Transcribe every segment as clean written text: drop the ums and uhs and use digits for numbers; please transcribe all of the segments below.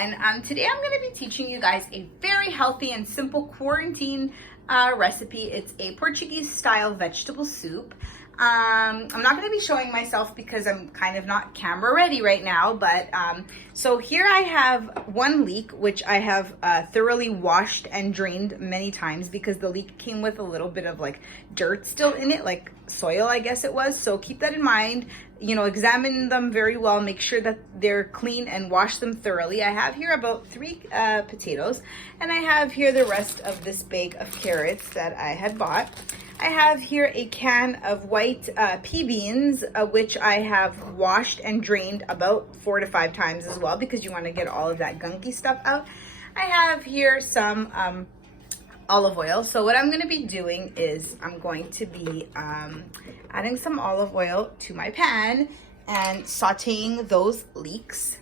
And today I'm going to be teaching you guys a very healthy and simple quarantine recipe. It's a Portuguese style vegetable soup. I'm not going to be showing myself because I'm kind of not camera ready right now, but so here I have one leek which I have thoroughly washed and drained many times because the leek came with a little bit of like dirt still in it, like soil I guess it was. So keep that in mind, you know, examine them very well, make sure that they're clean and wash them thoroughly. I have here about 3 potatoes, and I have here the rest of this bag of carrots that I had bought. I have here a can of white pea beans, which I have washed and drained about 4 to 5 times as well, because you want to get all of that gunky stuff out. I have here some olive oil. So what I'm going to be doing is I'm going to be adding some olive oil to my pan and sauteing those leeks.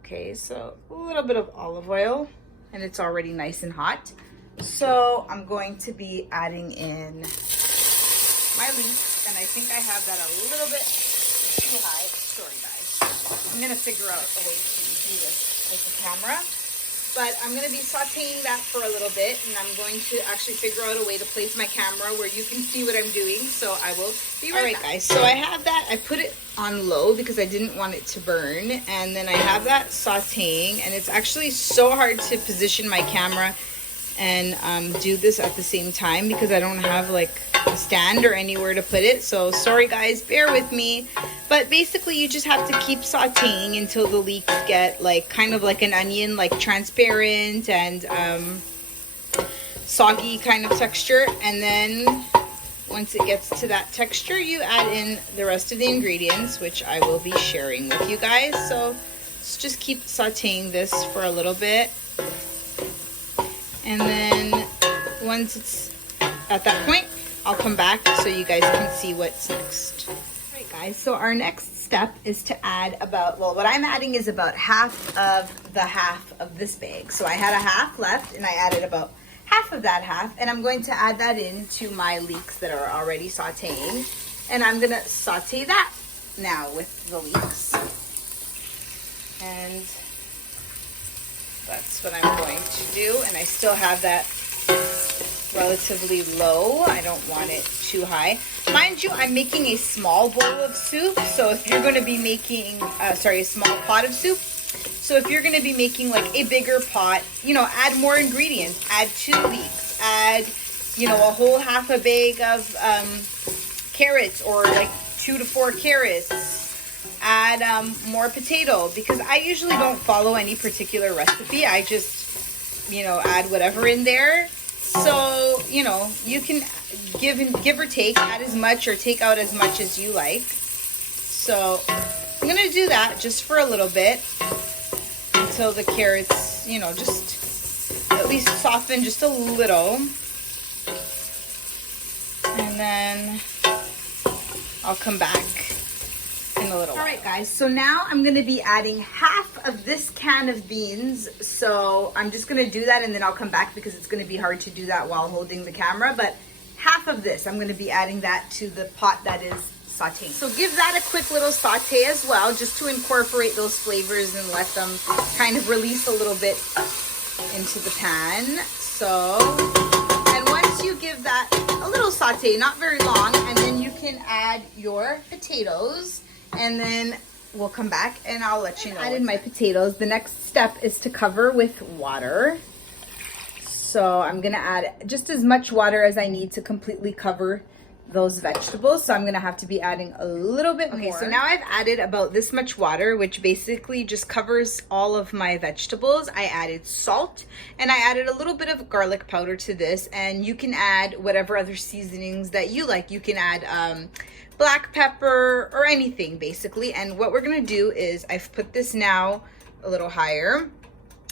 Okay, so a little bit of olive oil, and it's already nice and hot. So I'm going to be adding in my leeks, and I think I have that a little bit too high. Sorry guys, I'm gonna figure out a way to do this with the camera, but I'm gonna be sauteing that for a little bit, and I'm going to actually figure out a way to place my camera where you can see what I'm doing. So I will be right back. Guys, so I have that, I put it on low because I didn't want it to burn, and then I have that sauteing, and it's actually so hard to position my camera and do this at the same time because I don't have like a stand or anywhere to put it. So sorry guys, bear with me. But basically you just have to keep sauteing until the leeks get like kind of like an onion, like transparent and soggy kind of texture. And then once it gets to that texture, you add in the rest of the ingredients, which I will be sharing with you guys. So let's just keep sauteing this for a little bit. And then once it's at that point, I'll come back so you guys can see what's next. All right guys, so our next step is to add about, well, what I'm adding is about half of this bag. So I had a half left and I added about half of that half, and I'm going to add that into my leeks that are already sauteing. And I'm gonna saute that now with the leeks. And that's what I'm going to do, and I still have that relatively low. I don't want it too high. Mind you, I'm making a small bowl of soup, so if you're going to be making, a small pot of soup, so if you're going to be making like a bigger pot, you know, add more ingredients, add 2 leeks, add, you know, a whole half a bag of carrots, or like 2 to 4 carrots. Add more potato, because I usually don't follow any particular recipe. I just, you know, add whatever in there. So, you know, you can give or take, add as much or take out as much as you like. So I'm gonna do that just for a little bit until the carrots, you know, just at least soften just a little. And then I'll come back in a little while. All right guys, so now I'm going to be adding half of this can of beans. So I'm just going to do that and then I'll come back because it's going to be hard to do that while holding the camera. But half of this, I'm going to be adding that to the pot that is sauteing. So give that a quick little saute as well, just to incorporate those flavors and let them kind of release a little bit into the pan. So, and once you give that a little saute, not very long, and then you can add your potatoes. And then we'll come back and I'll let you know. I added my potatoes. The next step is to cover with water. So I'm gonna add just as much water as I need to completely cover those vegetables. So I'm gonna have to be adding a little bit more. Okay, so now I've added about this much water, which basically just covers all of my vegetables. I added salt, and I added a little bit of garlic powder to this, and you can add whatever other seasonings that you like. You can add black pepper or anything basically. And what we're gonna do is I've put this now a little higher,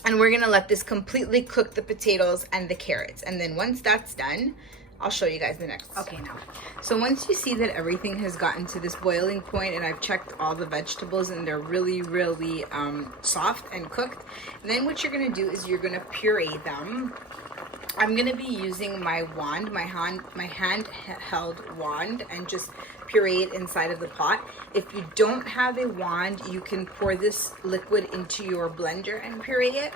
and we're gonna let this completely cook the potatoes and the carrots. And then once that's done, I'll show you guys the next. Okay, now, so once you see that everything has gotten to this boiling point and I've checked all the vegetables and they're really, really soft and cooked, then what you're gonna do is you're gonna puree them. I'm gonna be using my wand, my handheld wand, and just puree it inside of the pot. If you don't have a wand, you can pour this liquid into your blender and puree it.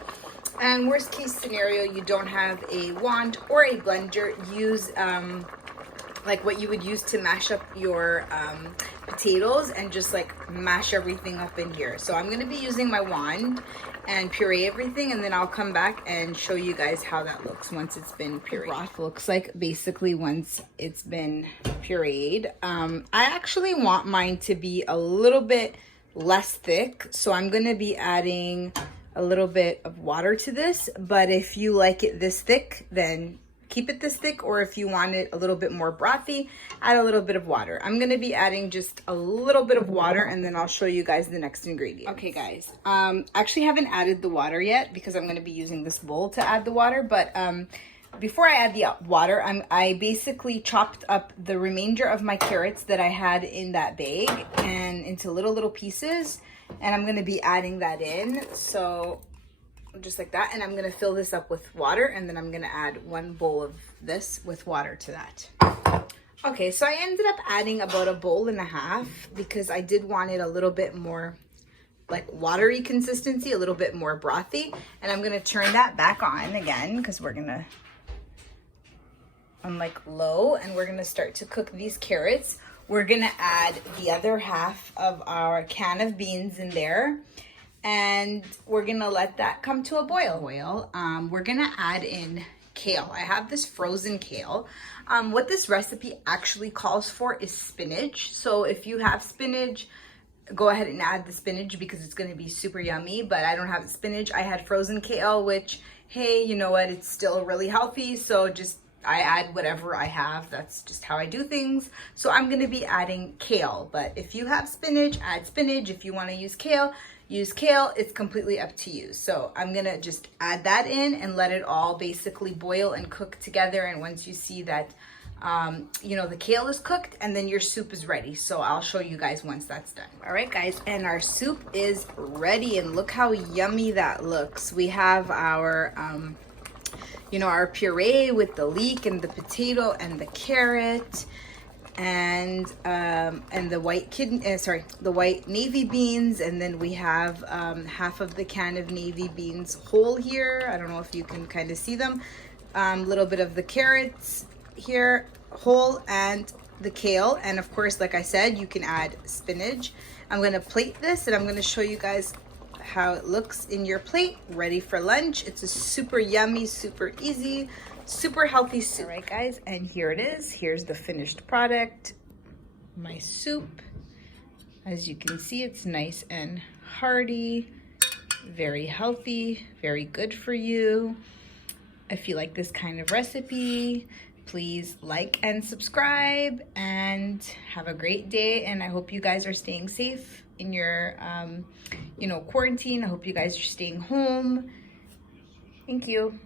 And worst case scenario, you don't have a wand or a blender, use like what you would use to mash up your potatoes, and just like mash everything up in here. So I'm gonna be using my wand and puree everything, and then I'll come back and show you guys how that looks once it's been pureed. The broth looks like basically once it's been pureed. I actually want mine to be a little bit less thick, so I'm gonna be adding a little bit of water to this, but if you like it this thick, then keep it this thick, or if you want it a little bit more brothy, add a little bit of water. I'm gonna be adding just a little bit of water, and then I'll show you guys the next ingredient. Okay guys, actually haven't added the water yet because I'm gonna be using this bowl to add the water, but before I add the water, I basically chopped up the remainder of my carrots that I had in that bag and into little pieces, and I'm gonna be adding that in. So just like that, and I'm gonna fill this up with water, and then I'm gonna add 1 bowl of this with water to that. Okay, so I ended up adding about 1.5 bowls because I did want it a little bit more like watery consistency, a little bit more brothy, and I'm gonna turn that back on again because we're gonna on like low, and we're gonna start to cook these carrots. We're gonna add the other half of our can of beans in there, and we're gonna let that come to a boil. We're gonna add in kale. I have this frozen kale. What this recipe actually calls for is spinach. So if you have spinach, go ahead and add the spinach because it's gonna be super yummy, but I don't have the spinach. I had frozen kale, which, hey, you know what? It's still really healthy, so just I add whatever I have. That's just how I do things. So I'm gonna be adding kale, but if you have spinach, add spinach. If you wanna use kale, use kale. It's completely up to you. So I'm gonna just add that in and let it all basically boil and cook together. And once you see that, you know, the kale is cooked, and then your soup is ready. So I'll show you guys once that's done. All right, guys, and our soup is ready, and look how yummy that looks. We have our, you know, our puree with the leek and the potato and the carrot, and the white the white navy beans, and then we have half of the can of navy beans whole here. I don't know if you can kind of see them. Little bit of the carrots here whole, and the kale, and of course, like I said, you can add spinach. I'm gonna plate this, and I'm gonna show you guys how it looks in your plate, ready for lunch. It's a super yummy, super easy, super healthy soup. All right, guys, and here it is. Here's the finished product, my soup. As you can see, it's nice and hearty, very healthy, very good for you. If you like this kind of recipe, please like and subscribe, and have a great day. And I hope you guys are staying safe in your, you know, quarantine. I hope you guys are staying home. Thank you.